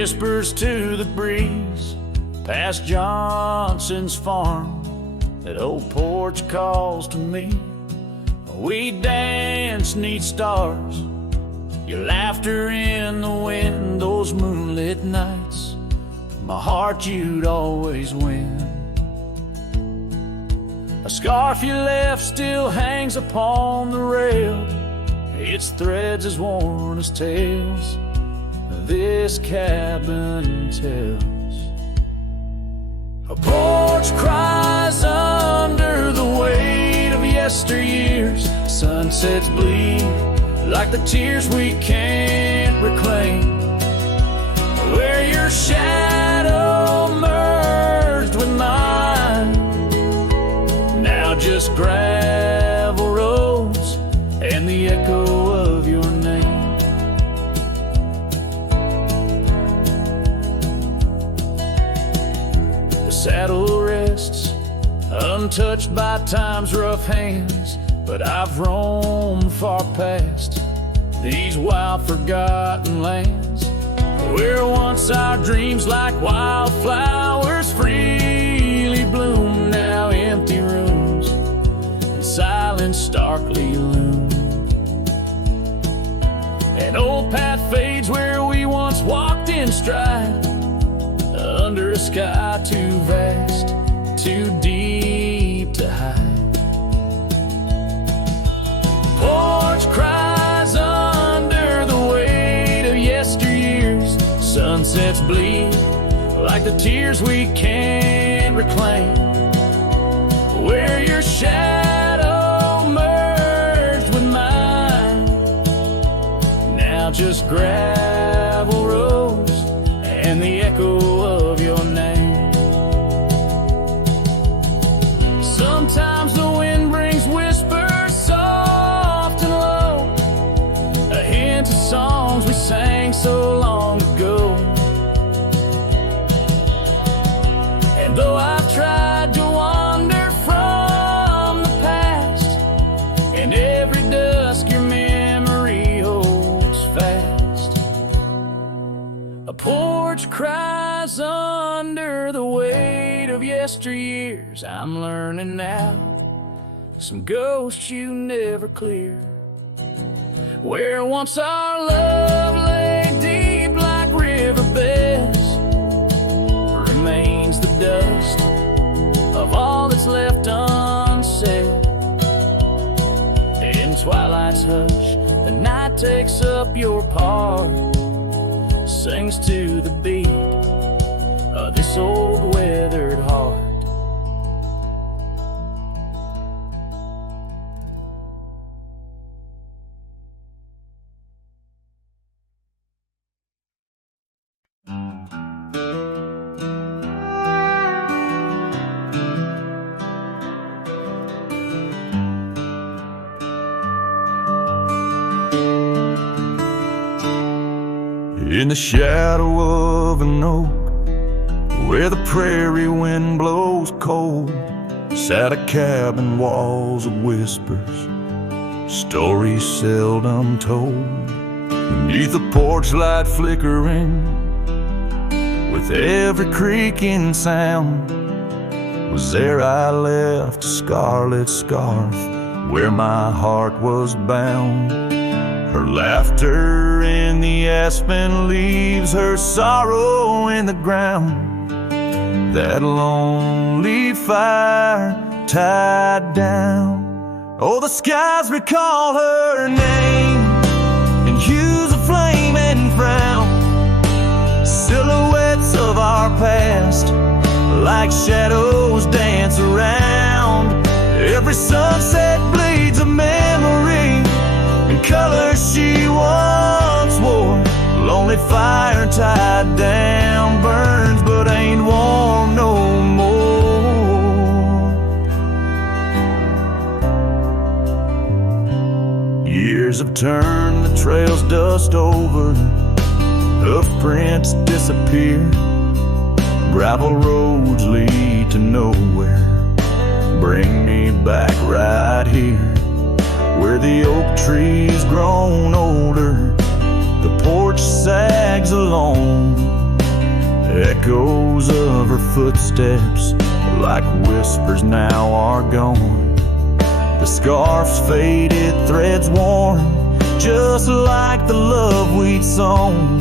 whispers to the breeze past Johnson's farm, that old porch calls to me. We dance 'neath stars, your laughter in the wind, those moonlit nights. My heart, you'd always win. A scarf you left still hangs upon the rail, its threads as worn as tales this cabin tells. A porch cries under the weight of yesteryears. Sunsets bleed like the tears we can't reclaim, where your shadow merged with mine. Now just gravel roads and the echo of your name. The saddle rests untouched by time's rough hands, but I've roamed far past these wild forgotten lands, where once our dreams like wildflowers freely bloom. Now empty rooms and silence starkly loom. An old path fades where we once walked in stride, under a sky too vast, too deep to hide. Porch cries under the weight of yesteryears. Sunsets bleed like the tears we can't reclaim, where your shadow merged with mine. Now just gravel roads and the echo of your name. Sometimes the wind brings whispers soft and low, a hint of songs we sang so long ago. And though I've tried to wander from the past, in every dusk your memory holds fast. A porch cries under the weight of yesteryears. I'm learning now, some ghosts you never cleared, where once our love lay deep like riverbeds, remains the dust of all that's left unsaid. In twilight's hush, the night takes up your part, sings to the beat of this old weathered heart. In the shadow of an oak, where the prairie wind blows cold, sat a cabin, walls of whispers, stories seldom told. Beneath the porch light flickering, with every creaking sound, was there I left a scarlet scarf where my heart was bound. Her laughter in the aspen leaves, her sorrow in the ground. That lonely fire tied down. Oh, the skies recall her name in hues of flame and frown. Silhouettes of our past, like shadows, dance around. Every sunset bleeds a memory, and colors she once wore. Lonely fire tied down, burns but ain't warm no more. Years have turned the trails dust over, hoof prints disappear, gravel roads lead to nowhere. Bring me back right here, where the oak tree's grown older, the porch sags alone, Echoes of her footsteps like whispers now are gone. The scarf's faded, threads worn, just like the love we'd sown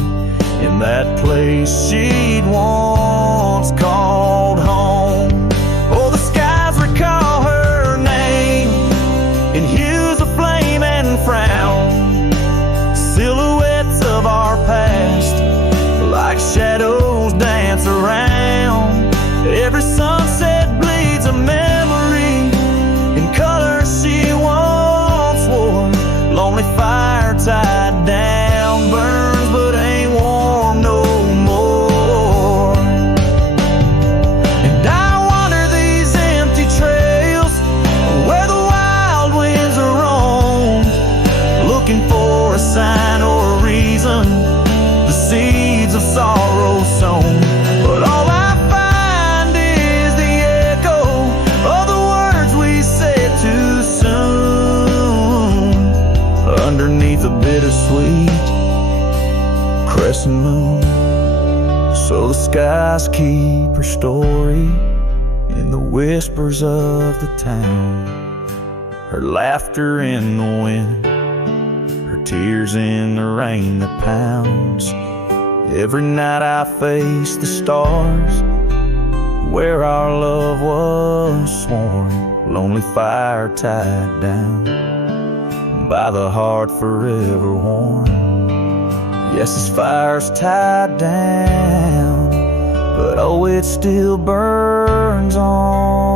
in that place she'd once called home. Oh, the skies recall her name in hues of flame and frown, silhouettes of our past like shadows dance around. Every sunset bleeds a memory in colors she once wore. Lonely fire tied down, burns but ain't warm no more. And I wander these empty trails where the wild winds roam, looking for a sign or a reason, the seeds of sorrow sown. But all I find is the echo of the words we said too soon, underneath a bittersweet crescent moon. So the skies keep her story in the whispers of the town, her laughter in the wind, her tears in the rain that pounds. Every night I face the stars where our love was sworn, lonely fire tied down by the heart forever worn. Yes, this fire's tied down, but oh, it still burns on.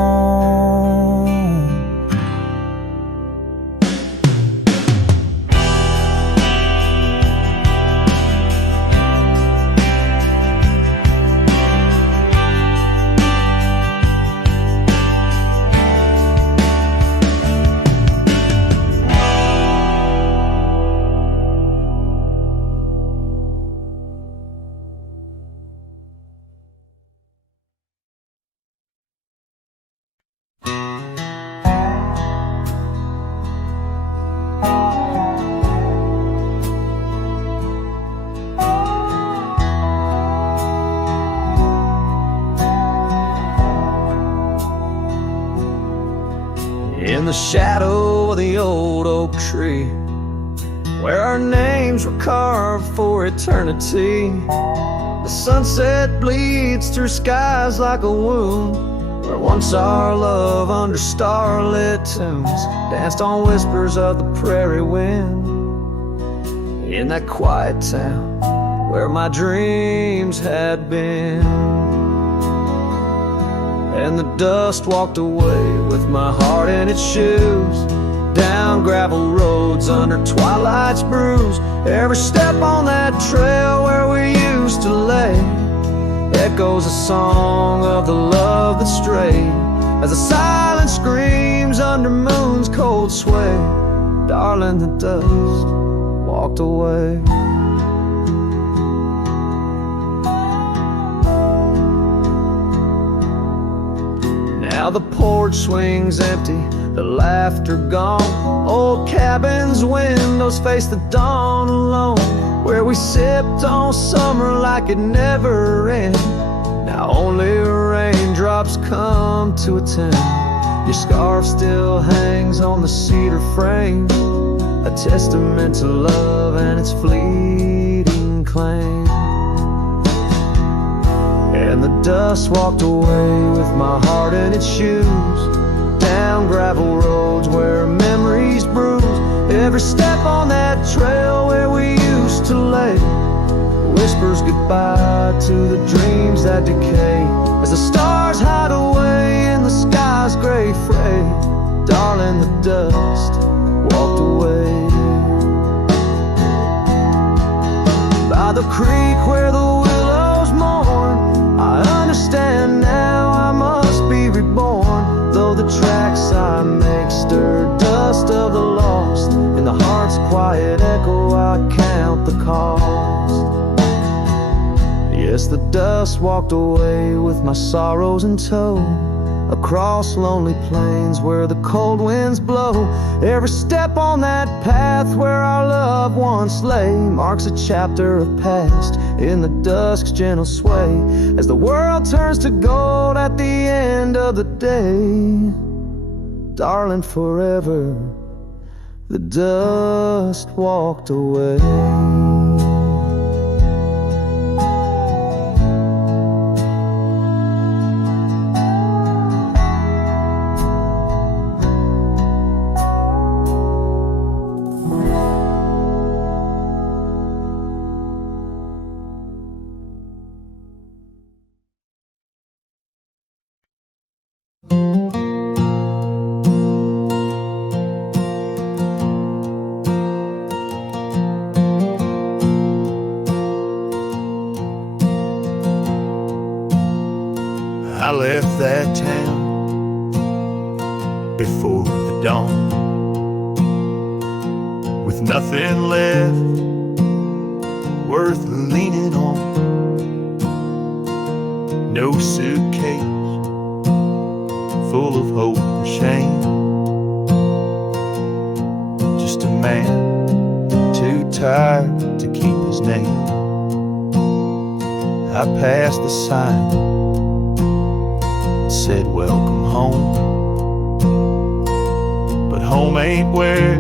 In the shadow of the old oak tree, where our names were carved for eternity, the sunset bleeds through skies like a wound, where once our love under starlit tunes danced on whispers of the prairie wind. In that quiet town where my dreams had been, and the dust walked away with my heart in its shoes, down gravel roads under twilight's bruise. Every step on that trail where we used to lay echoes a song of the love that strayed, as the silence screams under moon's cold sway. Darling, the dust walked away. Now the porch swings empty, the laughter gone. Old cabins' windows face the dawn alone, where we sipped on summer like it never ended. Now only raindrops come to attend. Your scarf still hangs on the cedar frame, a testament to love and its fleeting claim. And the dust walked away with my heart in its shoes, down gravel roads where memories bruise. Every step on that trail where we used to lay whispers goodbye to the dreams that decay, as the stars hide away in the sky's gray fray. Darling, the dust walked away. By the creek where the willows mourn, I understand now I must be reborn. Though the tracks I make stir dust of the lost, in the heart's quiet echo I count the cost. Yes, the dust walked away with my sorrows in tow, across lonely plains where the cold winds blow. Every step on that path where our loved ones lay marks a chapter of past in the dusk's gentle sway, as the world turns to gold at the end of the day. Darling, forever the dust walked away. I left that town before the dawn, with nothing left worth leaning on. No suitcase full of hope and shame, just a man too tired to keep his name. I passed the sign, said welcome home, but home ain't where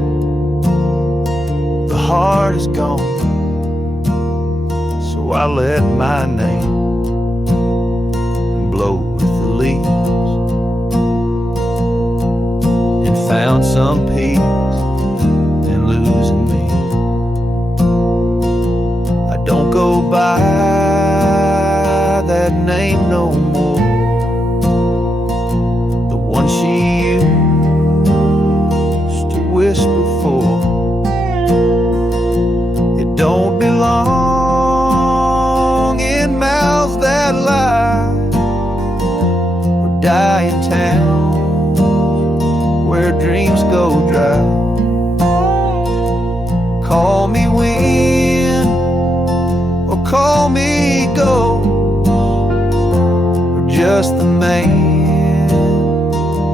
the heart is gone. So I let my name blow with the leaves and found some peace in losing me. I don't go by that name no more, one she used to whisper for. It don't belong in mouths that lie, or die in towns where dreams go dry. Call me wind or call me ghost, or just the man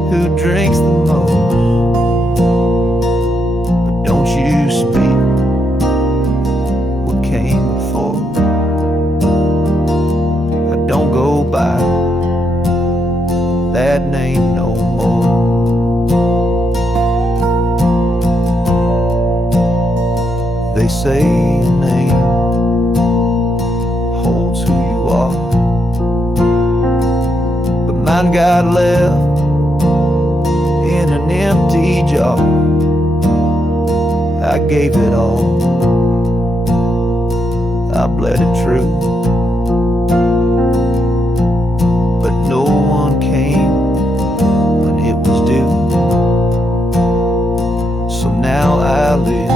who drinks the most. But don't you speak what came before. I don't go by that name no more. They say your name holds who you are, but mine got left in an empty jar. I gave it all, I bled it true, but no one came when it was due. So now I live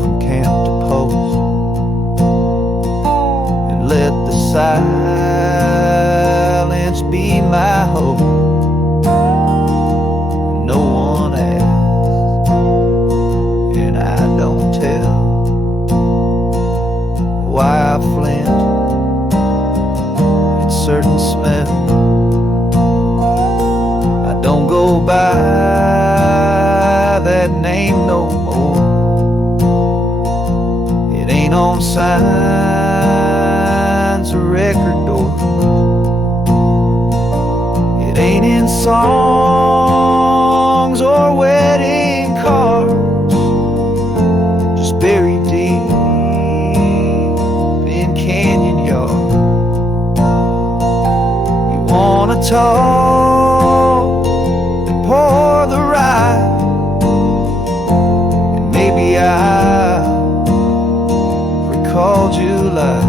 from camp to post, and let the silence be my hope. Certain smell, I don't go by that name no more. It ain't on signs or record doors, it ain't in songs or wedding cards, just buried deep in canyon yards. Wanna talk and pour the rye, and maybe I recall July,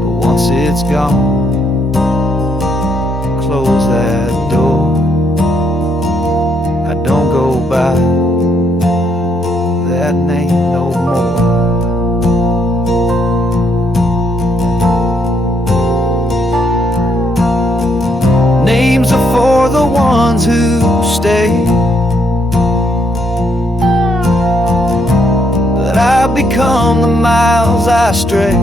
but once it's gone, close that door. I don't go by that name no more. Names are for the ones who stay, but I've become the miles I stray.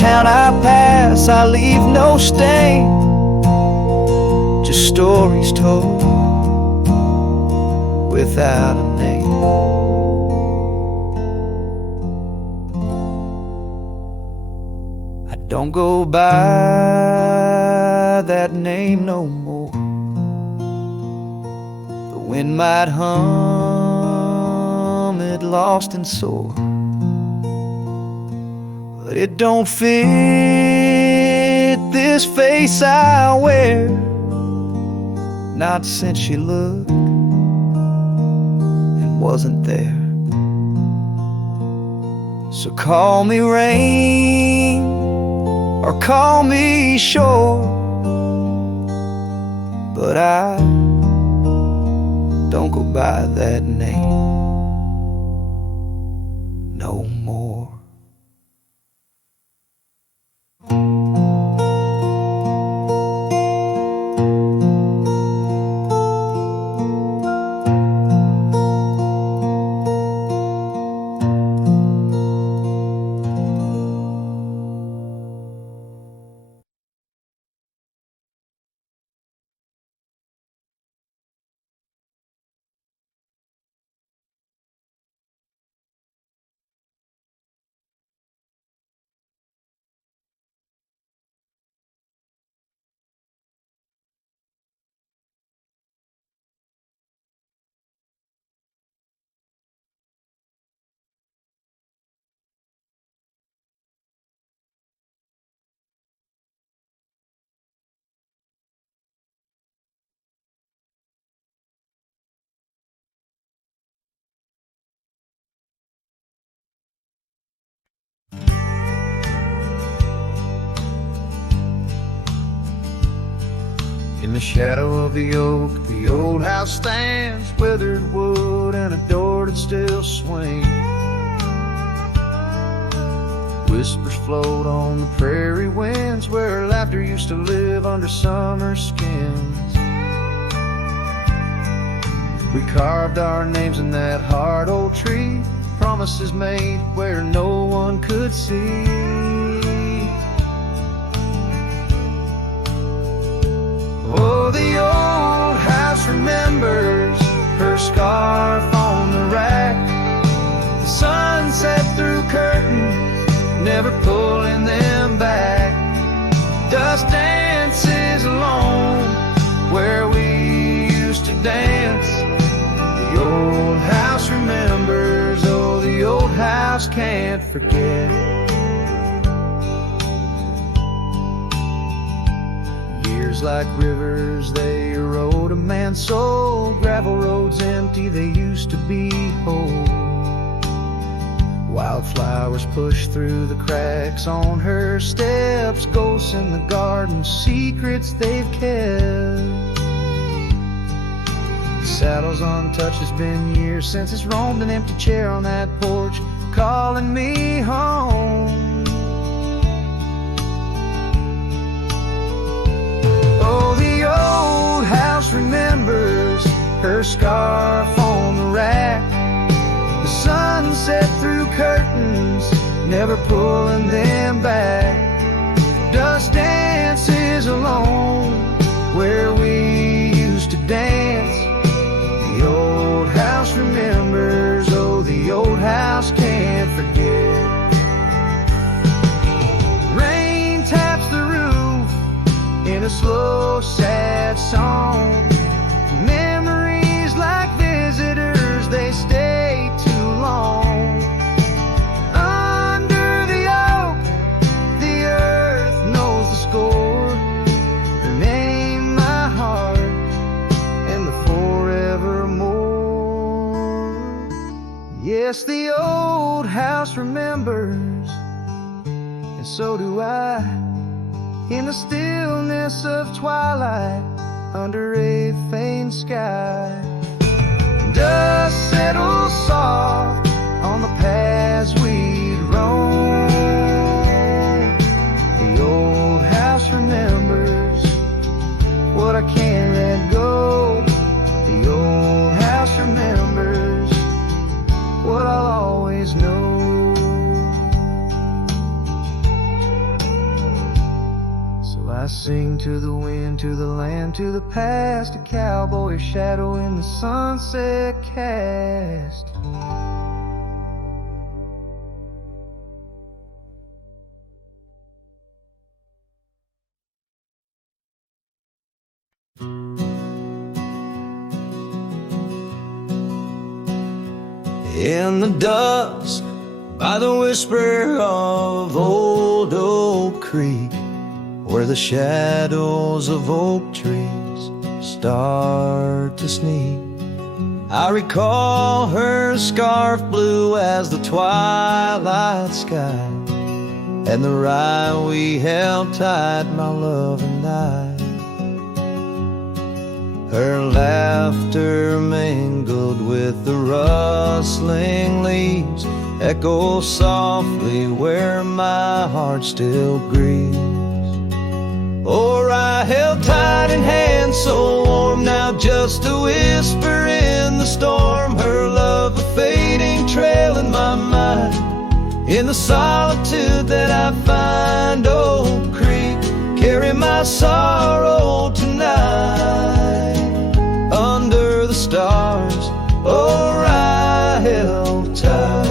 town I pass, I leave no stain, just stories told without a name. I don't go by that name no more. The wind might hum it lost and sore, but it don't fit this face I wear, not since she looked and wasn't there. So call me rain or call me shore, but I don't go by that name no more. In the shadow of the oak, the old house stands, weathered wood and a door that still swings. Whispers float on the prairie winds, where laughter used to live under summer skins. We carved our names in that hard old tree, promises made where no one could see. Oh, the old house remembers her scarf on the rack, the sunset through curtains, never pulling them back. Dust dances alone where we used to dance. The old house remembers, oh, the old house can't forget. Like rivers, they erode a man's soul. Gravel roads empty, they used to be whole. Wildflowers push through the cracks on her steps, ghosts in the garden, secrets they've kept. The saddle's untouched, it's been years since it's roamed, an empty chair on that porch calling me home. Oh, the old house remembers her scarf on the rack, the sunset through curtains, never pulling them back. Dust dances alone where we used to dance. The old house remembers, oh, the old house can't forget. Rain taps the roof in a slow, sad song. Memories like visitors, they stay too long. Under the oak, the earth knows the score. Her name, my heart, and the forevermore. Yes, the old house remembers, and so do I. In the stillness of twilight, under a faint sky, dust settles soft on the paths we'd roam. The old house remembers what I can't let go. The old house remembers what I'll always know. I sing to the wind, to the land, to the past, a cowboy shadow in the sunset cast. In the dusk, by the whisper of old Oak Creek, where the shadows of oak trees start to sneak, I recall her scarf blue as the twilight sky, and the rye we held tight, my love and I. Her laughter mingled with the rustling leaves, echoes softly where my heart still grieves. Or I held tight in hands so warm, now just a whisper in the storm. Her love a fading trail in my mind, in the solitude that I find. Oak Creek, carry my sorrow tonight. Under the stars, or I held tight.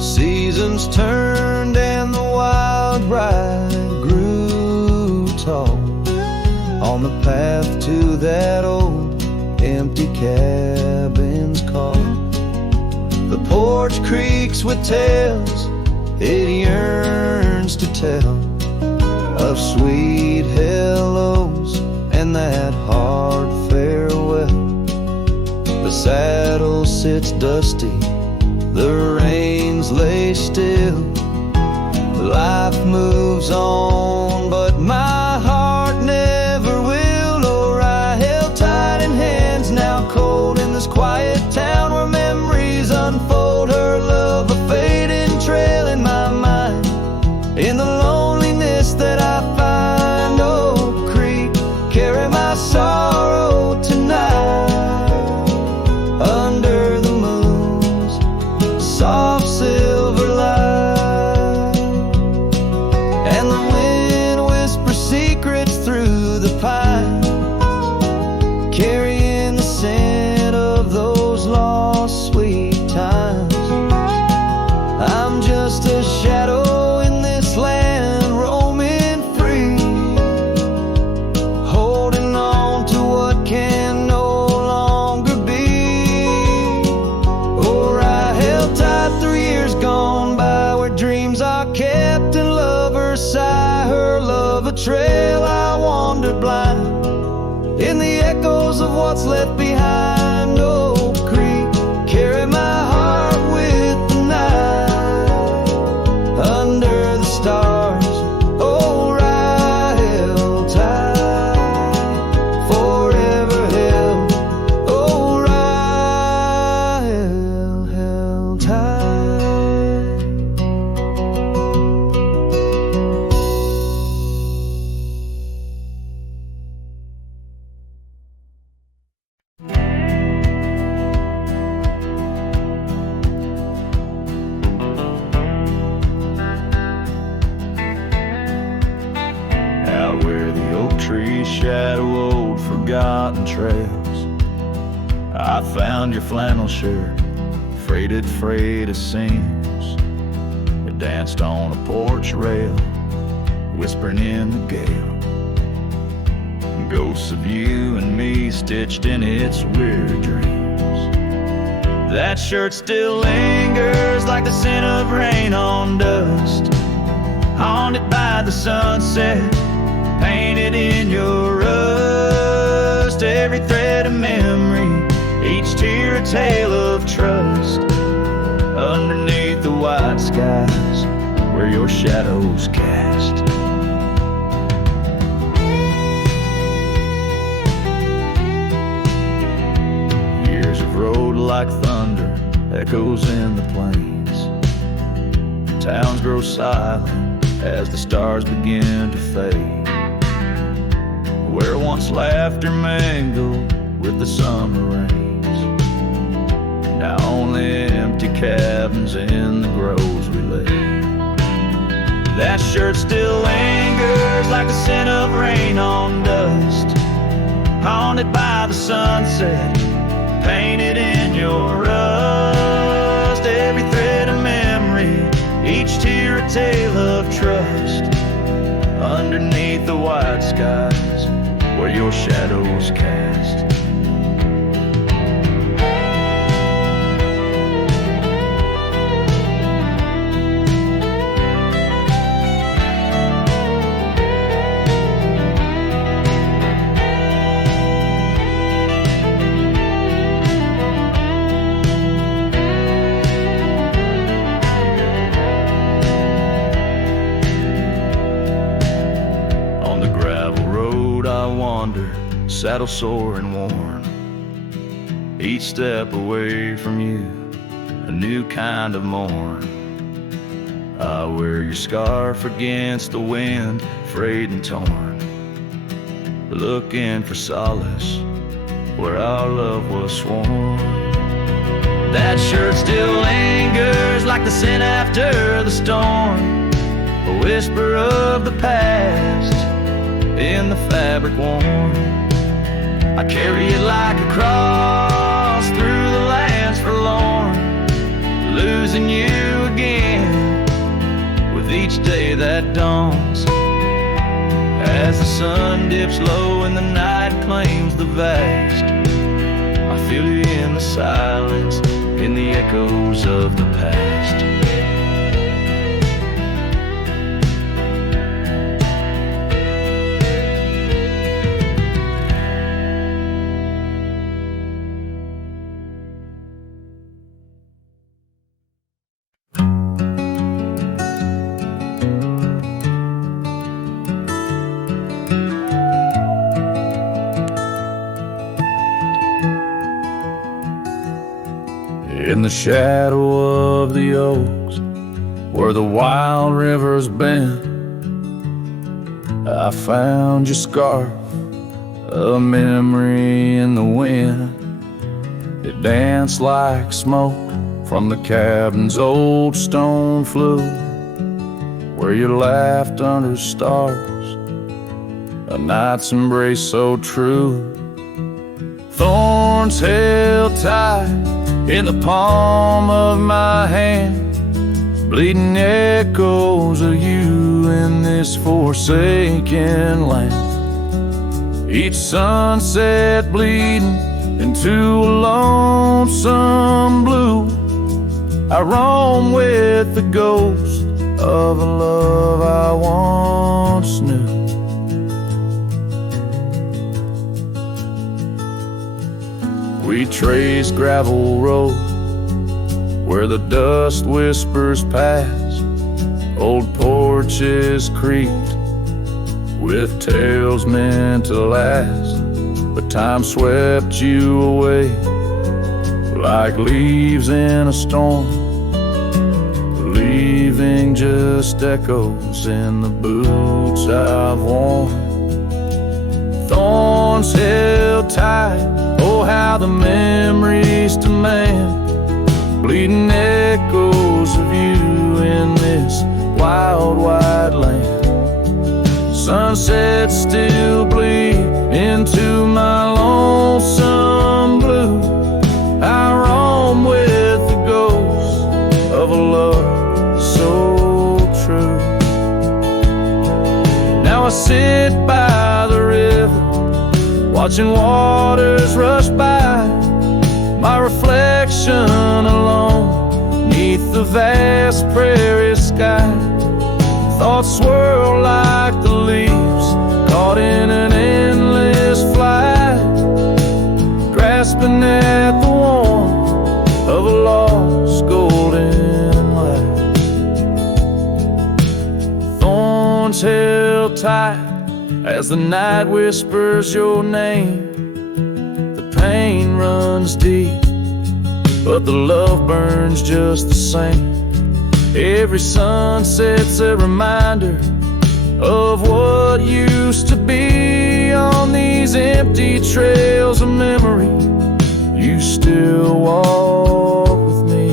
Seasons turned and the wild rye grew tall on the path to that old empty cabin's call. The porch creaks with tales it yearns to tell, of sweet hellos and that hard farewell. The saddle sits dusty, the reins lay still. Life moves on, but my heart never will. Or I held tight in hands, now cold in this quiet town where memories unfold. Her love a fading trail in my mind, in the loneliness that I find. Oak Creek, carry my sorrow tonight. Under the moon's soft silver light, and the wind whispers secrets through the pines, carrying the scent of those lost sweet times. I'm just a shadow in this land, roaming free, holding on to what can no longer be. Or I held tight through years gone by, where dreams are kept and lovers sigh. Her love a trail, I wandered blind in the echoes of what's left behind. Oak Creek, carry my heart with the night. Under the stars, oh, I held tight. Forever held, oh, I held tight. Out where the oak trees shadow old forgotten trails, I found your flannel shirt, freighted freight of seams. It danced on a porch rail, whispering in the gale. Ghosts of you and me stitched in its weird dreams. That shirt still lingers like the scent of rain on dust, haunted by the sunset, painted in your rust. Every thread of memory, each tear a tale of trust. Underneath the white skies where your shadows cast. Years have rolled like thunder, echoes in the plains. Towns grow silent as the stars begin to fade. Where once laughter mingled with the summer rains, now only empty cabins in the groves we lay. That shirt still lingers like the scent of rain on dust, haunted by the sunset, painted in your rust. Every thread of memory, each tear a tale of trust, underneath the white skies where your shadows cast. Saddle sore and worn, each step away from you, a new kind of morn. I wear your scarf against the wind, frayed and torn, looking for solace where our love was sworn. That shirt still lingers like the scent after the storm, a whisper of the past in the fabric worn. I carry it like a cross through the lands forlorn, losing you again with each day that dawns. As the sun dips low and the night claims the vast, I feel you in the silence, in the echoes of the past. In the shadow of the oaks, where the wild rivers bend, I found your scarf, a memory in the wind. It danced like smoke from the cabin's old stone flue, where you laughed under stars, a night's embrace so true. Thorns held tight in the palm of my hand, bleeding echoes of you in this forsaken land. Each sunset bleeding into a lonesome blue, I roam with the ghost of a love I once knew. We trace gravel road where the dust whispers past, old porches creaked with tales meant to last. But time swept you away like leaves in a storm, leaving just echoes in the boots I've worn. Thorns held tight, oh how the memories demand, bleeding echoes of you in this wild wide land. Sunsets still bleed into my lonesome blue, I roam with the ghost of a love so true. Now I sit by the river, watching waters rush by, my reflection alone neath the vast prairie sky. Thoughts swirl like the leaves caught in an endless flight, grasping at the warmth of a lost golden light. Thorns held tight as the night whispers your name. The pain runs deep, but the love burns just the same. Every sunset's a reminder of what used to be. On these empty trails of memory, you still walk with me.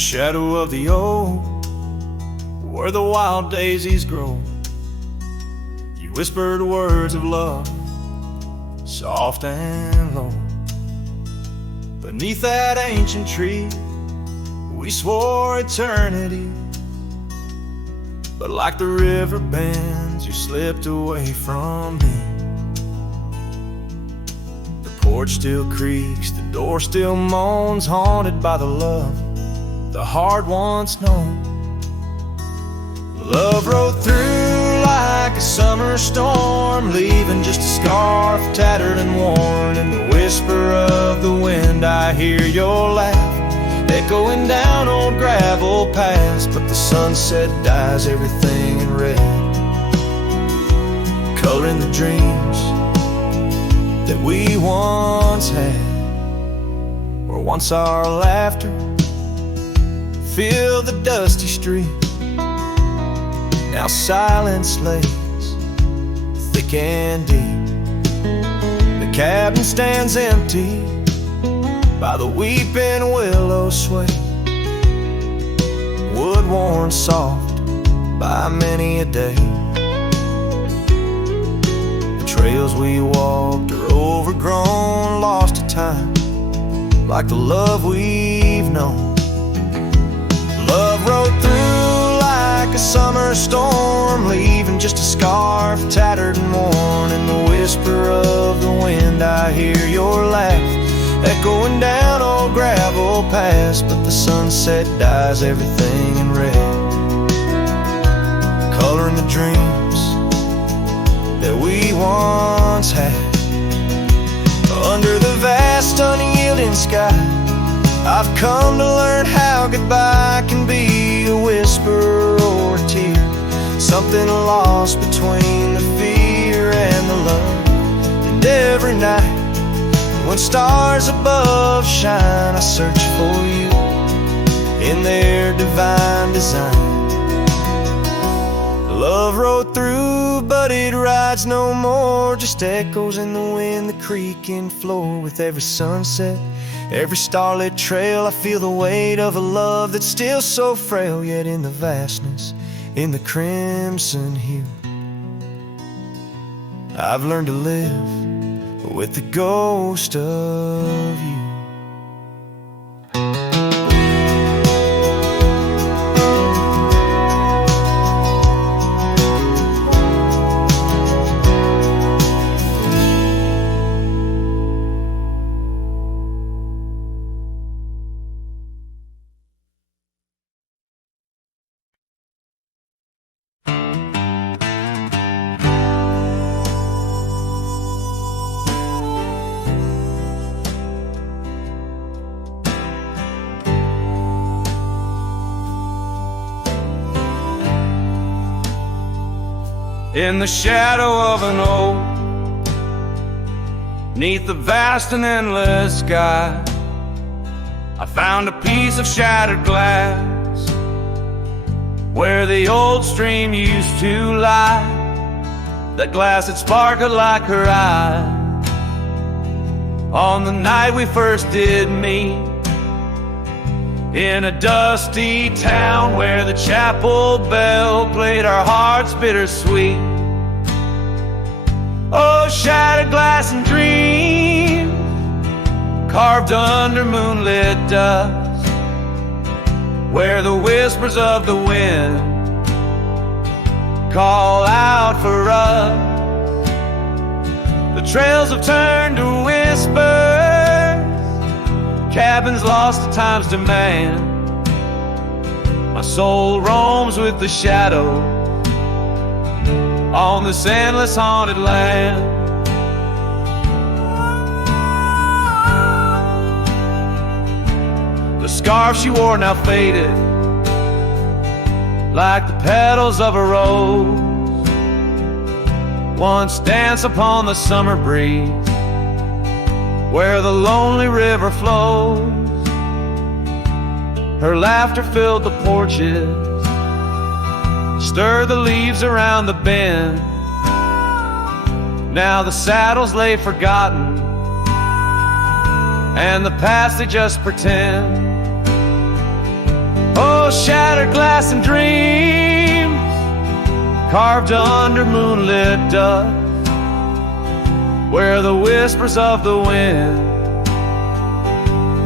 shadow of the oak, where the wild daisies grow, you whispered words of love, soft and low. Beneath that ancient tree, we swore eternity, but like the river bends, you slipped away from me. The porch still creaks, the door still moans, haunted by the love the heart once known. Love rode through like a summer storm, leaving just a scarf tattered and worn. In the whisper of the wind I hear your laugh, echoing down old gravel paths. But the sunset dyes everything in red, coloring the dreams that we once had, where once our laughter filled the dusty street. Now silence lays thick and deep. The cabin stands empty by the weeping willow sway, wood worn soft by many a day. The trails we walked are overgrown, lost to time, like the love we've known. Love rode through like a summer storm, leaving just a scarf tattered and worn. In the whisper of the wind I hear your laugh, echoing down old gravel paths. But the sunset dyes everything in red, coloring the dreams that we once had. Under the vast unyielding sky, I've come to learn how goodbye can be a whisper or a tear, something lost between the fear and the love. And every night when stars above shine, I search for you in their divine design. Love rode through, but it rides no more, just echoes in the wind, the creaking floor. With every sunset, every starlit trail, I feel the weight of a love that's still so frail, yet in the vastness, in the crimson hue, I've learned to live with the ghost of you. In the shadow of an oak, 'neath the vast and endless sky, I found a piece of shattered glass where the old stream used to lie. That glass had sparkled like her eye on the night we first did meet, in a dusty town where the chapel bell played our hearts bittersweet. Oh, shattered glass and dreams carved under moonlit dust, where the whispers of the wind call out for us. The trails have turned to whispers, cabins lost to time's demand. My soul roams with the shadow on this endless haunted land. The scarf she wore now faded, like the petals of a rose once danced upon the summer breeze, where the lonely river flows. Her laughter filled the porches, stirred the leaves around the bend. Now the saddles lay forgotten, and the past they just pretend. So shattered glass and dreams carved under moonlit dust, where the whispers of the wind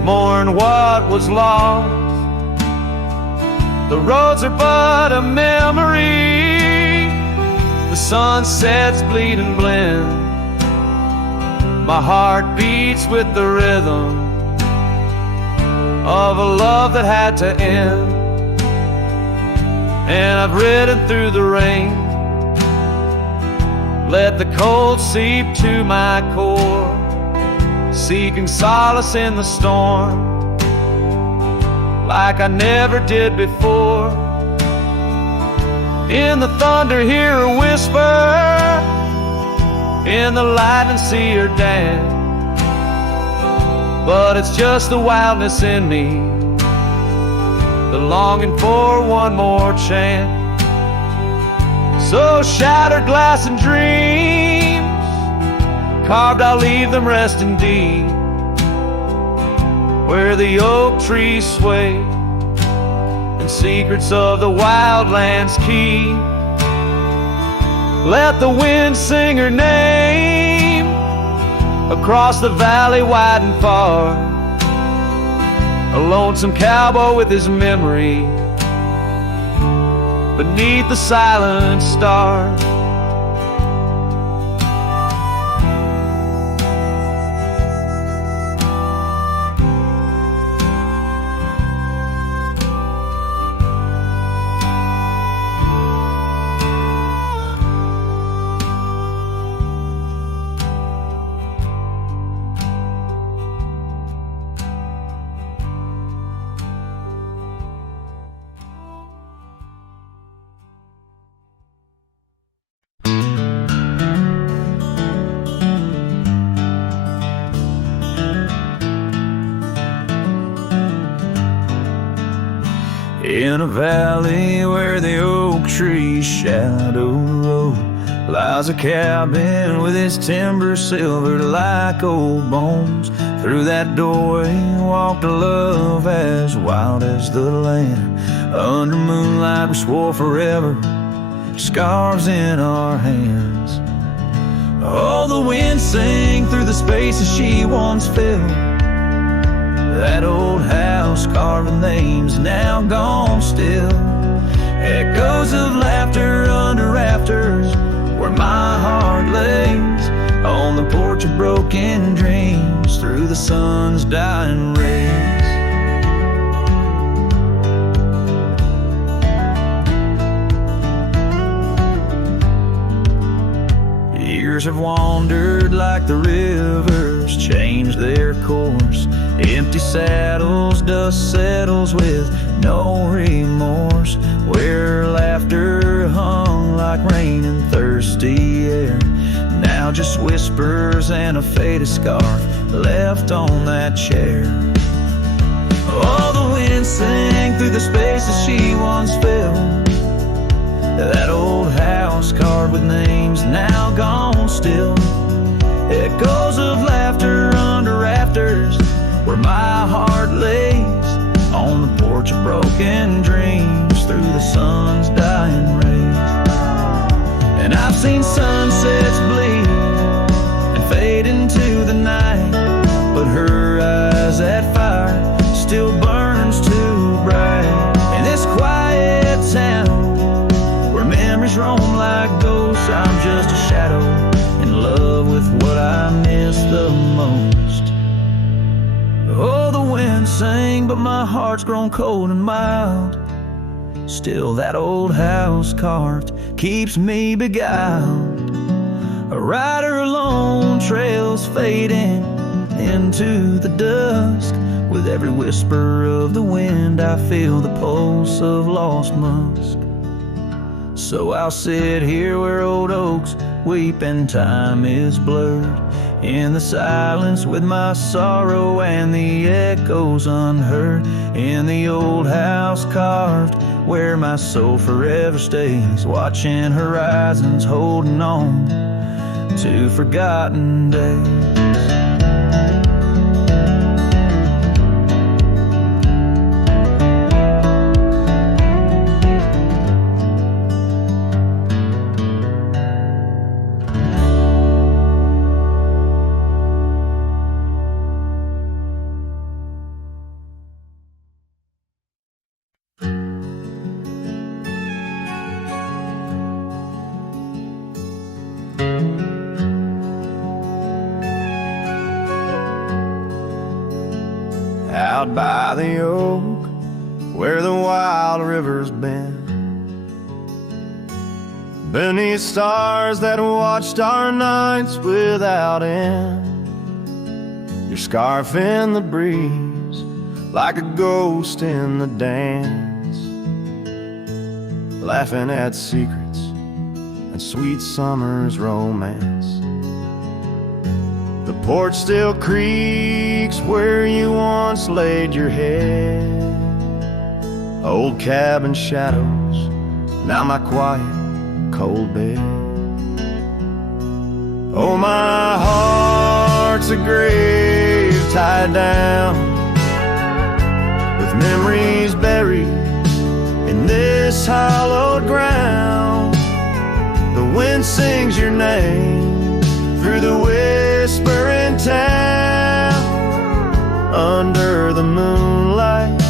mourn what was lost. The roads are but a memory, the sunsets bleed and blend. My heart beats with the rhythm of a love that had to end. And I've ridden through the rain, let the cold seep to my core, seeking solace in the storm like I never did before. In the thunder hear her whisper, in the lightning see her dance. But it's just the wildness in me, the longing for one more chance. So shattered glass and dreams carved, I'll leave them resting deep, where the oak trees sway and secrets of the wildlands keep. Let the wind sing her name across the valley wide and far, a lonesome cowboy with his memory beneath the silent stars. In a valley where the oak trees shadow the road lies a cabin with its timber silvered like old bones. Through that doorway walked a love as wild as the land. Under moonlight we swore forever, scarves in our hands. Oh, the wind sang through the spaces she once filled. That old house carved with names now gone still. Echoes of laughter under rafters where my heart lays, on the porch of broken dreams through the sun's dying rays. Years have wandered like the rivers, changed their course. Empty saddles, dust settles with no remorse, where laughter hung like rain in thirsty air. Now just whispers and a faded scarf left on that chair. Oh, the wind sang through the spaces she once filled. That old house carved with names now gone still. Echoes of laughter under rafters where my heart lays, on the porch of broken dreams through the sun's dying rays. And I've seen sunsets bleed and fade into the night, but her eyes, that fire still burns too bright. In this quiet town where memories roam like ghosts, I'm just a shadow in love with what I miss the most. Oh, the wind sang, but my heart's grown cold and mild. Still that old house carved keeps me beguiled. A rider alone, trails fading into the dusk. With every whisper of the wind I feel the pulse of lost musk. So I'll sit here where old oaks weep and time is blurred, in the silence with my sorrow and the echoes unheard. In the old house carved where my soul forever stays, watching horizons, holding on to forgotten days. out by the oak where the wild river's been, beneath stars that watched our nights without end. Your scarf in the breeze, like a ghost in the dance, laughing at secrets and sweet summer's romance. The porch still creaks where you once laid your head. Old cabin shadows, now my quiet, cold bed. Oh, my heart's a grave tied down, with memories buried in this hallowed ground. The wind sings your name through the whispering town, under the moonlight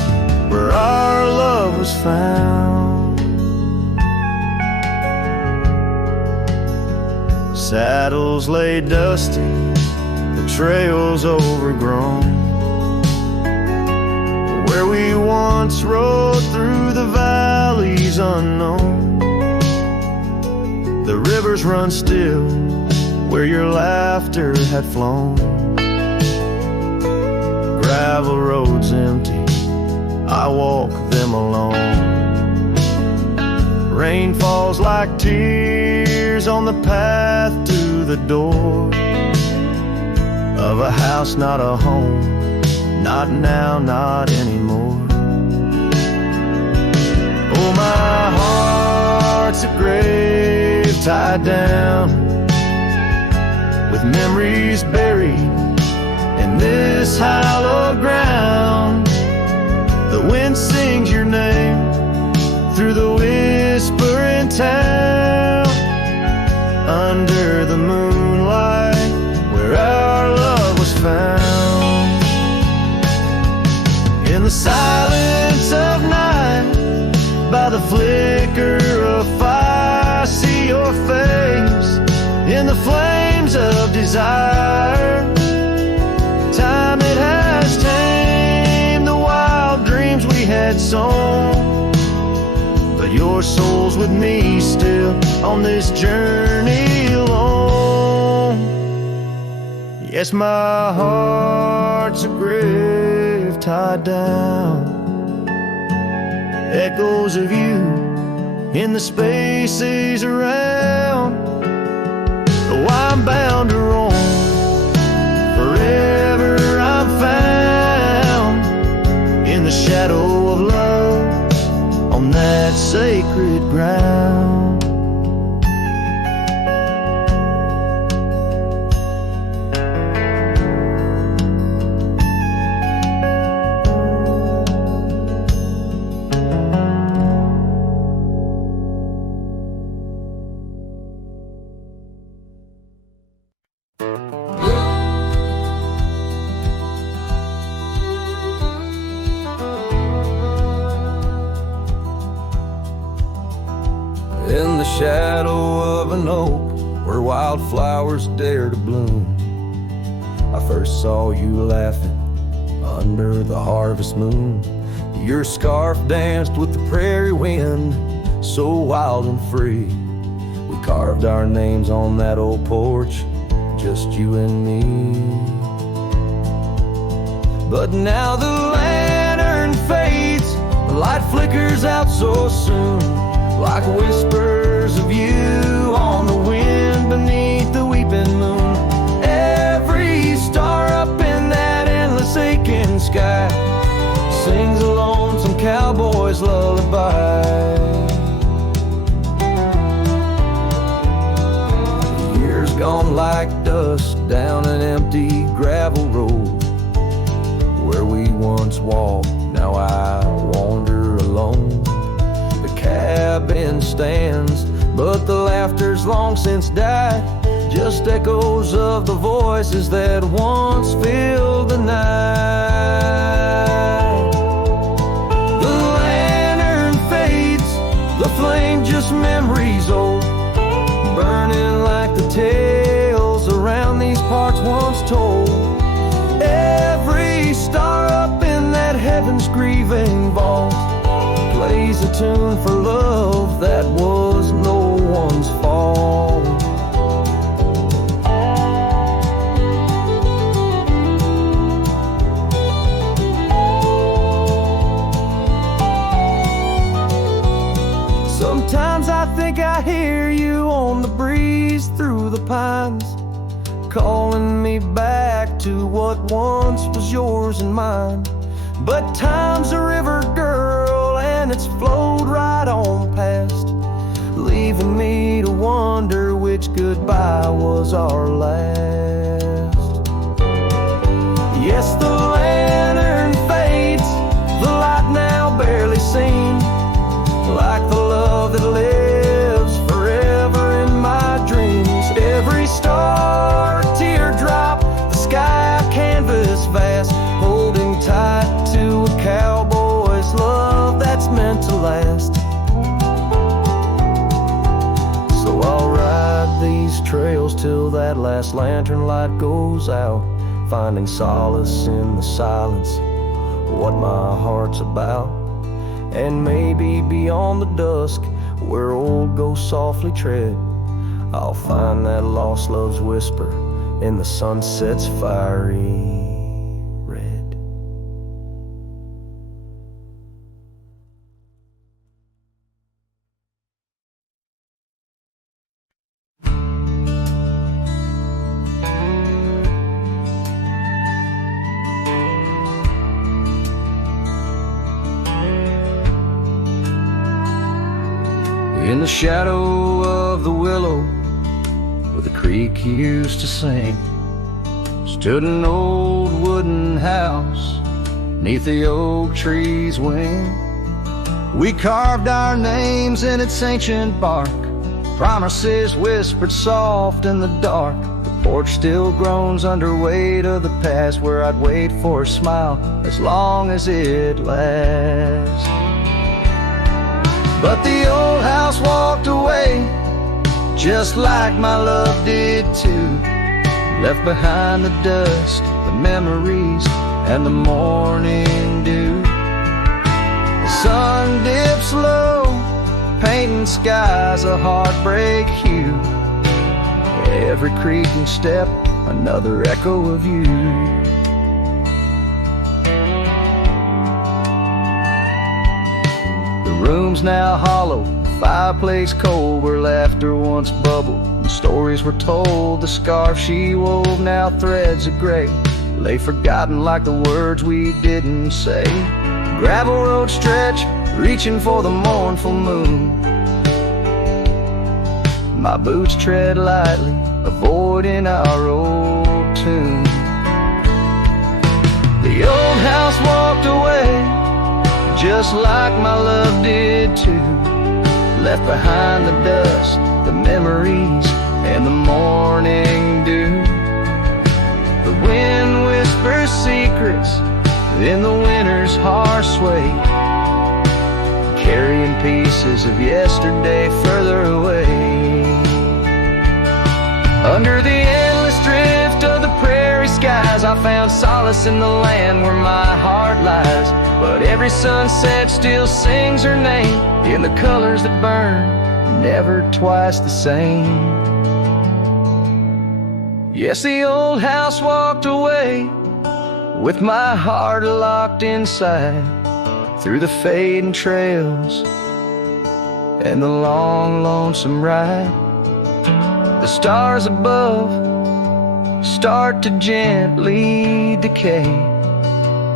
where our love was found. Saddles lay dusty, the trails overgrown, where we once rode through the valleys unknown. The rivers run still where your laughter had flown. Gravel roads empty, I walk them alone. Rain falls like tears on the path to the door of a house, not a home, not now, not anymore. Oh, my heart's a grave tied down, with memories buried in this hallowed ground. The wind sings your name through the whispering town, under the moonlight where our love was found. In the silence of night, by the flicker of fire, see your face in the flames of desire. Time it has tamed the wild dreams we had sown, but your soul's with me still on this journey alone. Yes, my heart's a grave tied down, echoes of you in the spaces around. Oh, I'm bound to roam, forever I'm found in the shadow of love on that sacred ground. In the shadow of an oak where wildflowers dare to bloom, I first saw you laughing under the harvest moon. Your scarf danced with the prairie wind, so wild and free. We carved our names on that old porch, just you and me. But now the lantern fades, the light flickers out so soon, like whispers of you on the wind beneath the weeping moon. Every star up in that endless aching sky sings a lonesome cowboy's lullaby. The years gone like dust down an empty gravel road, where we once walked, now I wander alone. Cabin stands, but the laughter's long since died, just echoes of the voices that once filled the night. The lantern fades, the flame just memories old, burning like the tales around these parts once told. Every star up in that grieving vault plays a tune for love that was no one's fault. Sometimes I think I hear you on the breeze through the pines, calling me back to what once was yours and mine. But time's a river, girl, and it's flowed right on past, leaving me to wonder which goodbye was our last. Yes, the lantern fades, the light now barely seen, like the love that lives forever in my dreams. Every star a teardrop, the sky a canvas vast, holding tight to a cowboy's love that's meant to last. So I'll ride these trails till that last lantern light goes out, finding solace in the silence, what my heart's about. And maybe beyond the dusk, where old ghosts softly tread, I'll find that lost love's whisper in the sunset's fiery red. In the shadow of the willow where the creek used to sing, stood an old wooden house neath the oak tree's wing. We carved our names in its ancient bark, promises whispered soft in the dark. The porch still groans under weight of the past, where I'd wait for a smile as long as it lasts. But the old house walked away, just like my love did too, left behind the dust, the memories, and the morning dew. The sun dips low, painting skies a heartbreak hue. Every creaking step, another echo of you. The room's now hollow, the fireplace cold, where laughter once bubbled and stories were told. The scarf she wove, now threads of gray, lay forgotten like the words we didn't say. Gravel road stretch, reaching for the mournful moon. My boots tread lightly, avoiding our old tune. The old house walked away, just like my love did too, left behind the dust, the memories, and the morning dew. The wind whispers secrets in the winter's harsh sway, carrying pieces of yesterday further away. Under the endless drift of the prairie skies, I found solace in the land where my heart lies. But every sunset still sings her name in the colors that burn, never twice the same. Yes, the old house walked away, with my heart locked inside, through the fading trails and the long, lonesome ride. The stars above start to gently decay.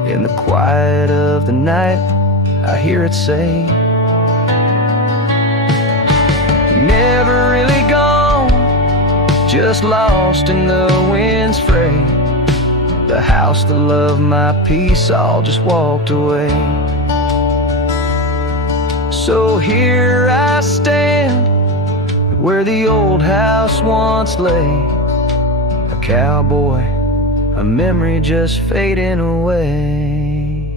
In the quiet of the night, I hear it say, never really gone, just lost in the wind's fray. The house that loved my peace all just walked away. So here I stand, where the old house once lay, a cowboy, a memory just fading away.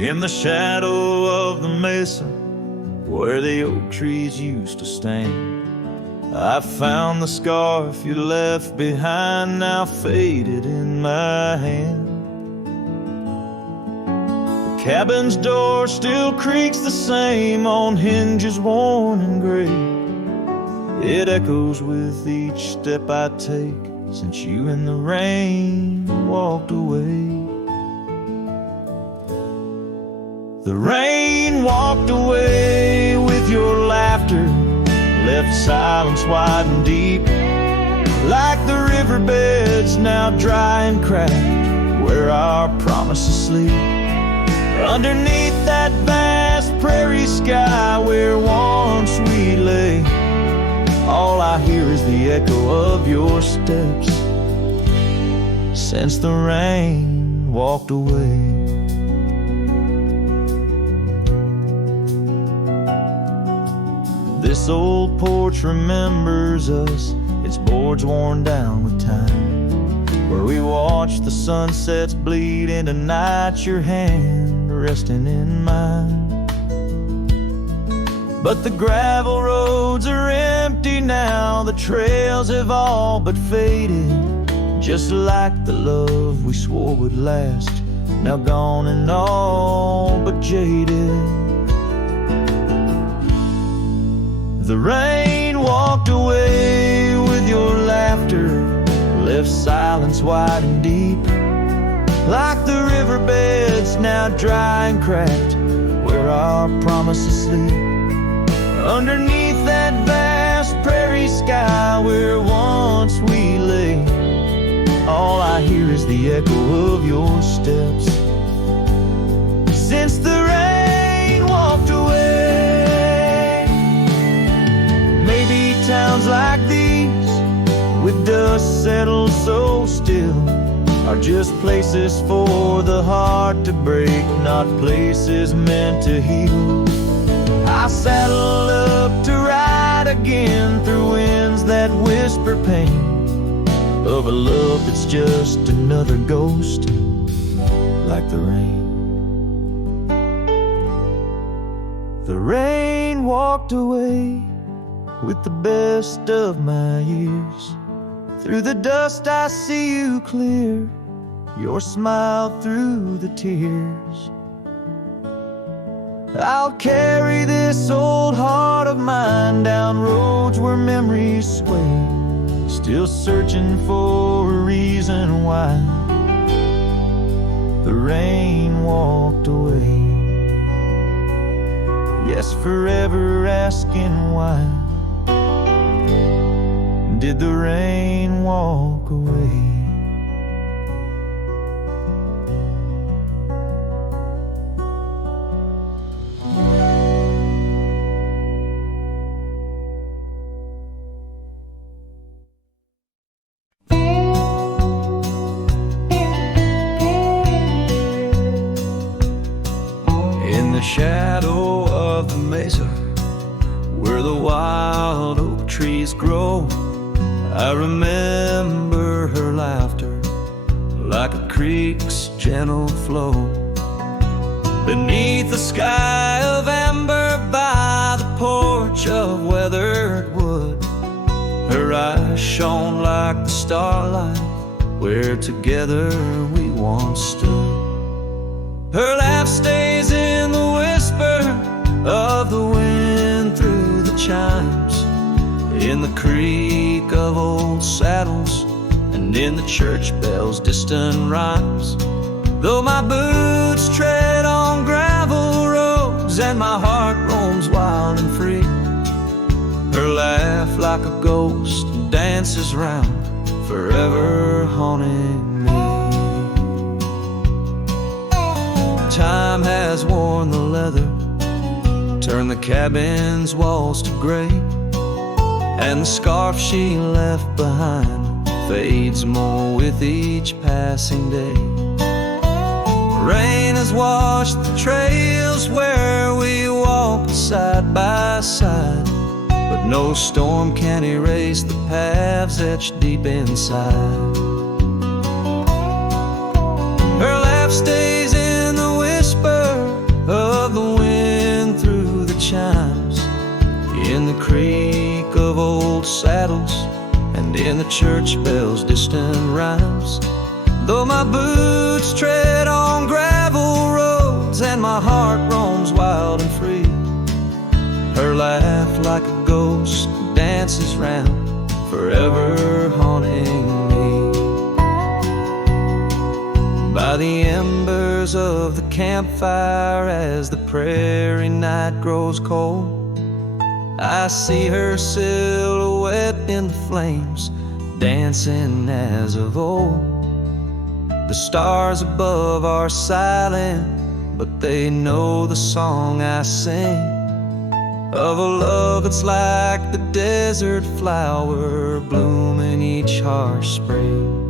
In the shadow of the mesa where the oak trees used to stand, I found the scarf you left behind, now faded in my hand. The cabin's door still creaks the same on hinges worn and gray. It echoes with each step I take since you in the rain walked away. The rain walked away with your laughter, left silence wide and deep, like the riverbeds now dry and cracked where our promises sleep. Underneath that vast prairie sky where once we lay, all I hear is the echo of your steps since the rain walked away. This old porch remembers us, its boards worn down with time, where we watched the sunsets bleed into night, your hand resting in mine. But the gravel roads are empty now, the trails have all but faded, just like the love we swore would last, now gone and all but jaded. The rain walked away with your laughter, left silence wide and deep, like the riverbeds now dry and cracked where our promises sleep. Underneath that vast prairie sky where once we lay, all I hear is the echo of your steps since the rain walked away. Maybe towns like these, with dust settled so still, are just places for the heart to break, not places meant to heal. I saddle up to ride again through winds that whisper pain of a love that's just another ghost, like the rain. The rain walked away with the best of my years. Through the dust I see you clear, your smile through the tears. I'll carry this old heart of mine down roads where memories sway, still searching for a reason why the rain walked away. Yes, forever asking why did the rain walk away? In the shadow of the mesa where the wild oak trees grow, I remember her laughter like a creek's gentle flow. Beneath the sky of amber by the porch of weathered wood, her eyes shone like the starlight where together we once stood. Her laugh stays in the whisper of the wind through the chimes, in the creak of old saddles, and in the church bells' distant rhymes. Though my boots tread on gravel roads and my heart roams wild and free, her laugh like a ghost dances round, forever haunting me. Time has worn the leather, turned the cabin's walls to gray, and the scarf she left behind fades more with each passing day. Rain has washed the trails where we walk side by side, but no storm can erase the paths etched deep inside. Her laugh stays in the whisper chimes, in the creak of old saddles, and in the church bells' distant rhymes. Though my boots tread on gravel roads and my heart roams wild and free, her laugh like a ghost dances round, forever haunting me. By the embers of the campfire, as the prairie night grows cold, I see her silhouette in the flames, dancing as of old. The stars above are silent, but they know the song I sing, of a love that's like the desert flower blooming each harsh spring.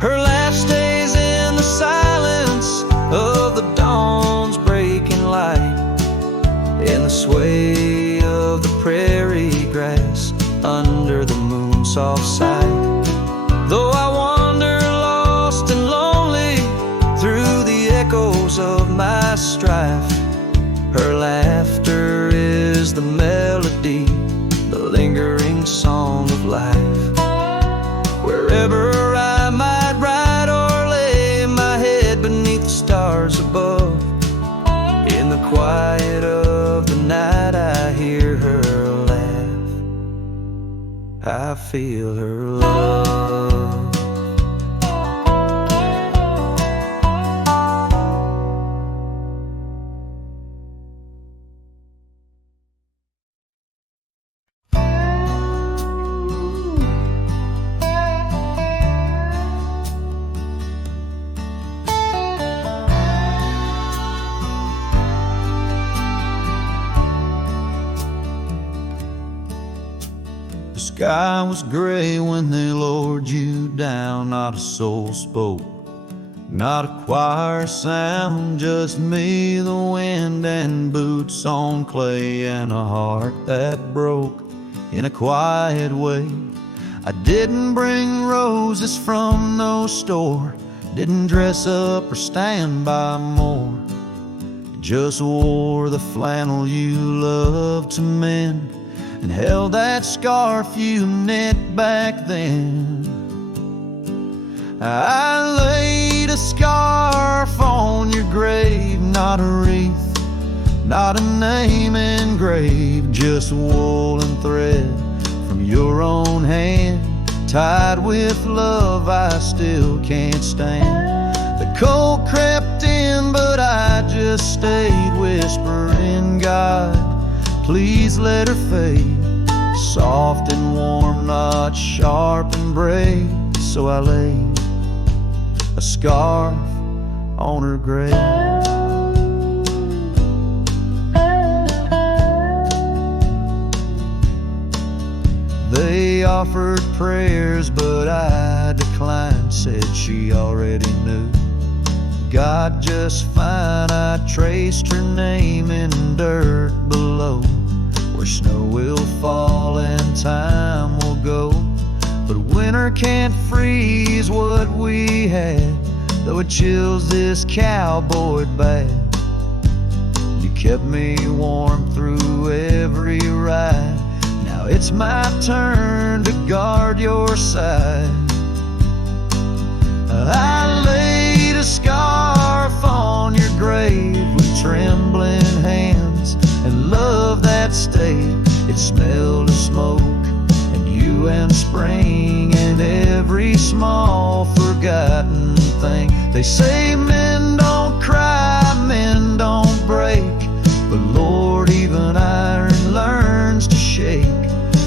Her laugh stays in the silence of the dawn's breaking light, in the sway of the prairie grass under the moon's soft sight. Though I wander lost and lonely through the echoes of my strife, her laughter is the melody, the lingering song of life. Wherever I might ride or lay my head beneath the stars above, in the quiet of the night I hear her laugh, I feel her love. The sky was gray when they lowered you down. Not a soul spoke, not a choir sound, just me, the wind, and boots on clay, and a heart that broke in a quiet way. I didn't bring roses from no store, didn't dress up or stand by more, just wore the flannel you loved to mend, and held that scarf you knit back then. I laid a scarf on your grave, not a wreath, not a name engraved, just wool and thread from your own hand, tied with love I still can't stand. The cold crept in, but I just stayed, whispering, God, please let her fade, soft and warm, not sharp and brave. So I laid a scarf on her grave. They offered prayers, but I declined, said she already knew. God just fine, I traced her name in dirt below, where snow will fall and time will go. But winter can't freeze what we had, though it chills this cowboy bad. You kept me warm through every ride, now it's my turn to guard your side. I laid a scarf on your grave with trembling hands, and love that stayed, it smelled of smoke and you and spring and every small forgotten thing. They say men don't cry, men don't break, but Lord, even iron learns to shake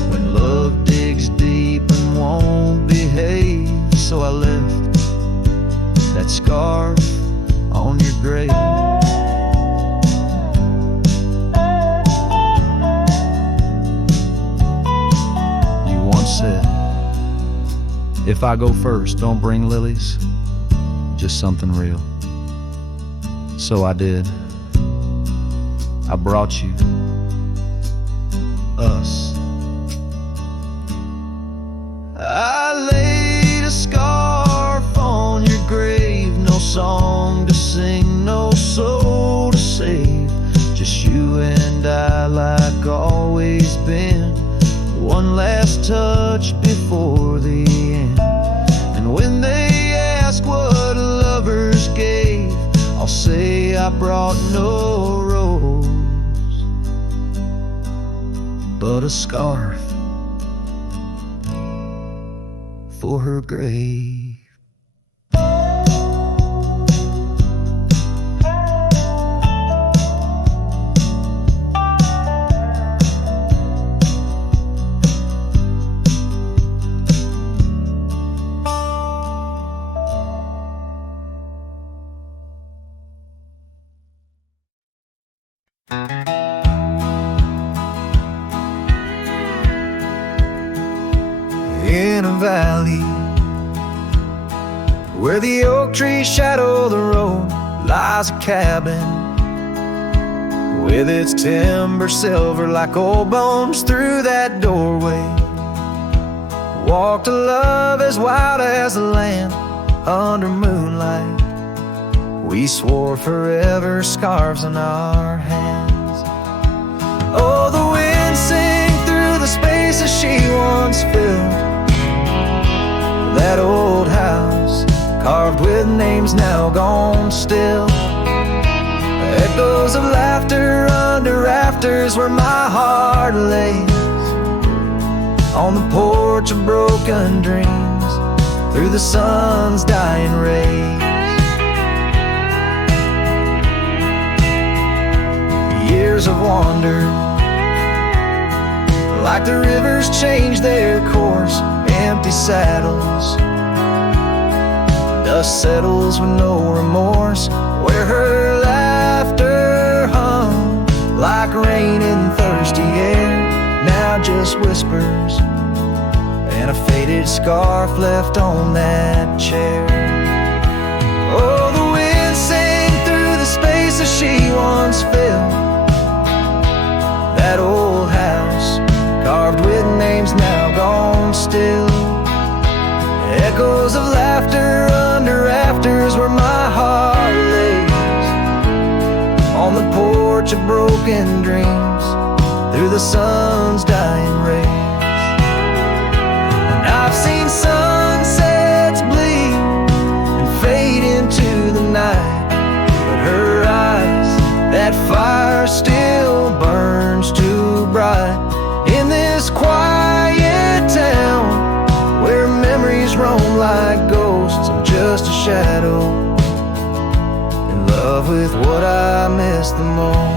when love digs deep and won't behave. So I left that scarf on your grave. You once said, if I go first, don't bring lilies, just something real. So I did. I brought you us. I laid a scarf on your grave, no song to sing, no soul to save, just you and I but a scarf for her grave. In a valley where the oak trees shadow the road lies a cabin with its timber silver like old bones. Through that doorway walked a love as wild as the land under moonlight. We swore forever, scarves on our hands. Oh, the wind sang through the spaces she once filled. That old house, carved with names now gone still. Echoes of laughter under rafters where my heart lays. On the porch of broken dreams, through the sun's dying rays. Years have wandered, like the rivers change their course. Empty saddles, dust settles with no remorse. Where her laughter hung like rain in thirsty air, now just whispers and a faded scarf left on that chair. Oh, the wind sang through the spaces she once filled. That old house, carved with names now gone still. Echoes of laughter under rafters where my heart lays. On the porch of broken dreams, through the sun's dying rays. And I've seen sunsets bleed and fade into the night, but her eyes, that fire still burns too bright. In this quiet town where memories roam like ghosts, I'm just a shadow, in love with what I miss the most.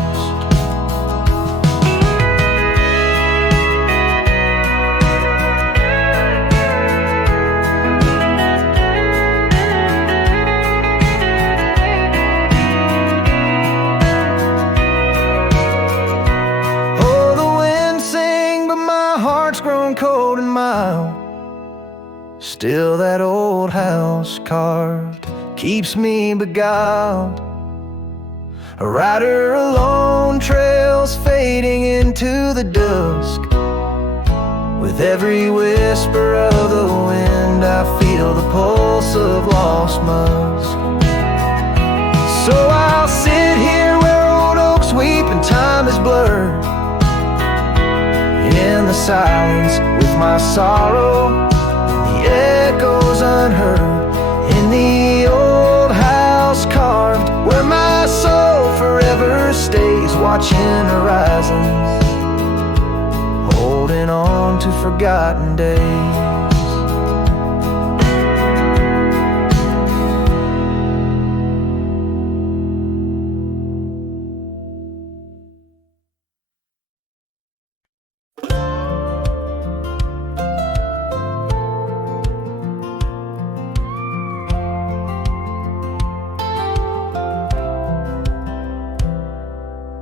Cold and mild, still that old house carved keeps me beguiled. A rider alone, trails fading into the dusk. With every whisper of the wind, I feel the pulse of lost musk. So I'll sit here where old oaks weep and time is blurred. In the silence with my sorrow, the echoes unheard. In the old house carved where my soul forever stays. Watching horizons, holding on to forgotten days.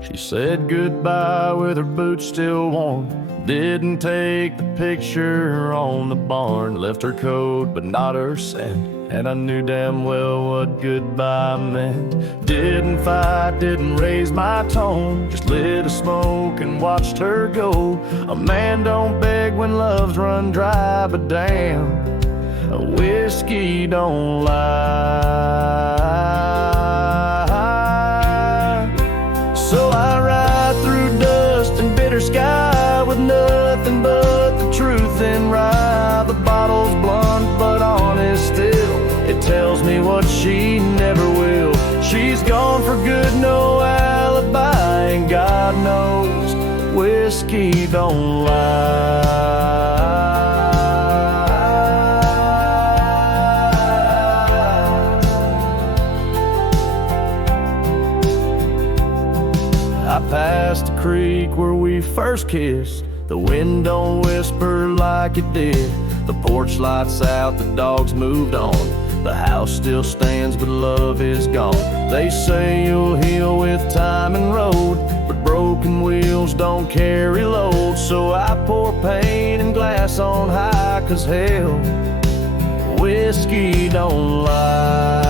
She said goodbye with her boots still warm. Didn't take the picture on the barn. Left her coat but not her scent, and I knew damn well what goodbye meant. Didn't fight, didn't raise my tone, just lit a smoke and watched her go. A man don't beg when love's run dry, but damn, a whiskey don't lie. So I ride through dust and bitter sky with nothing but the truth and rye. The bottle's blunt but honest still. It tells me what she never will. She's gone for good, no alibi, and God knows where whiskey don't lie. I passed the creek where we first kissed. The wind don't whisper like it did. The porch lights out, the dogs moved on. The house still stands, but love is gone. They say you'll heal with time and road, but broken wheels don't carry load. So I pour pain and glass on high, 'cause hell, whiskey don't lie.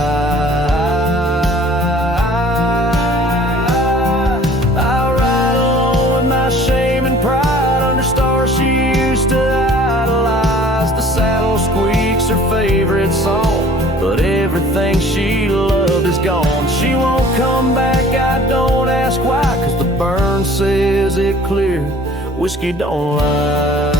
I ride alone with my shame and pride under stars she used to idolize. The saddle squeaks her favorite song, but everything she loved is gone. She won't come back, I don't ask why, 'cause the burn says it clear, whiskey don't lie.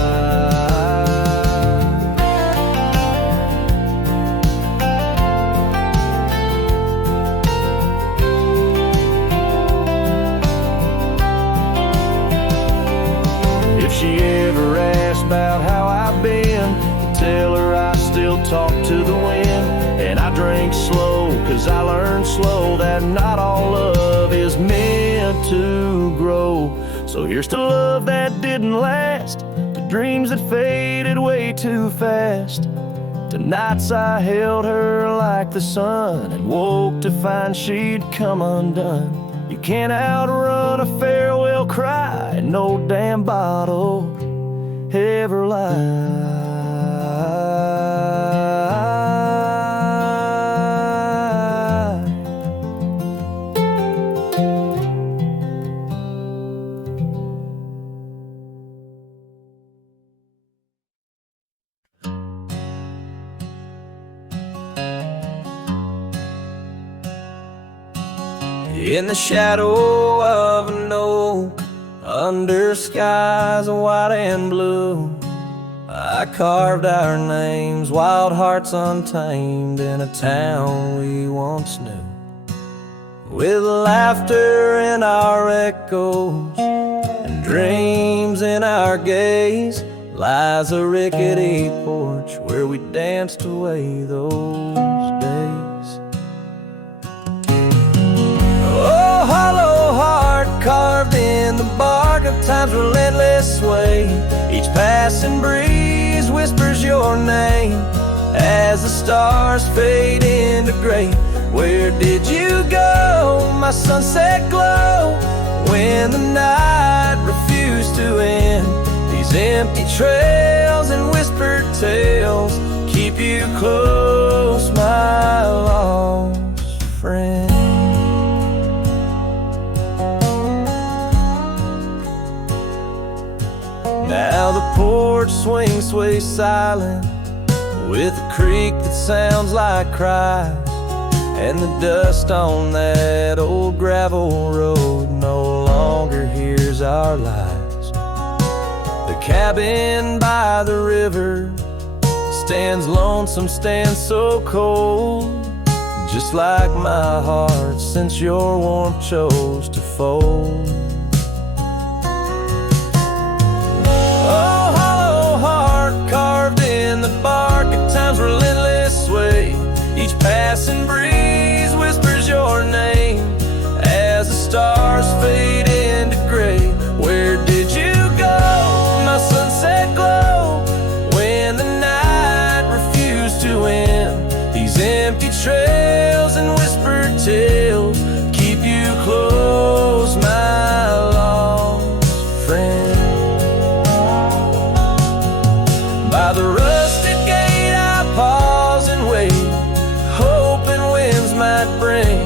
If she ever asks about how I've been, tell her I still talk to the wind. And I drink slow, 'cause I learned slow that not all love is meant to grow. So here's to love that didn't last, to dreams that faded way too fast, to nights I held her like the sun and woke to find she'd come undone. You can't outrun a farewell cry, and no damn bottle ever lies. In the shadow of an oak, under skies of white and blue, I carved our names, wild hearts untamed, in a town we once knew. With laughter in our echoes and dreams in our gaze, lies a rickety porch where we danced away those days. Oh, hollow heart carved in the bark of time's relentless sway, each passing breeze whispers your name as the stars fade into gray. Where did you go, my sunset glow, when the night refused to end? These empty trails and whispered tales keep you close, my lost friend. Now the porch swings, sways silent, with a creak that sounds like cries, and the dust on that old gravel road no longer hears our lies. The cabin by the river stands lonesome, stands so cold, just like my heart since your warmth chose to fold. Carved in the bark at time's relentless sway, each passing breeze whispers your name as the stars fade into gray. Where did you go, my sunset glow, when the night refused to end? These empty trails and whispered tales keep you close, my lost friend. By the rusted gate I pause and wait, hoping winds might bring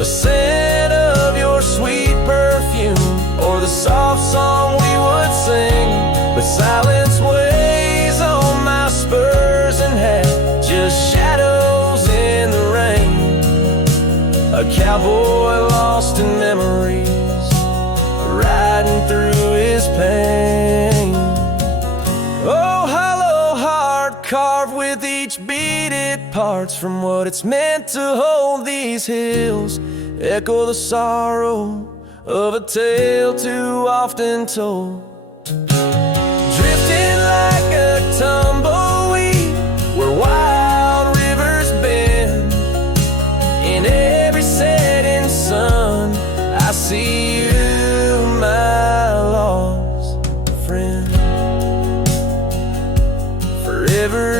a scent of your sweet perfume, or the soft song we would sing. But silence weighs on my spurs and hat, just shadows in the rain. A cowboy lost in memories, riding through his pain. Oh, hollow heart carved with each beat it parts from what it's meant to hold. These hills echo the sorrow of a tale too often told. Drifting like a tumbleweed where wild rivers bend. In every setting sun, I see you, my lost friend. Forever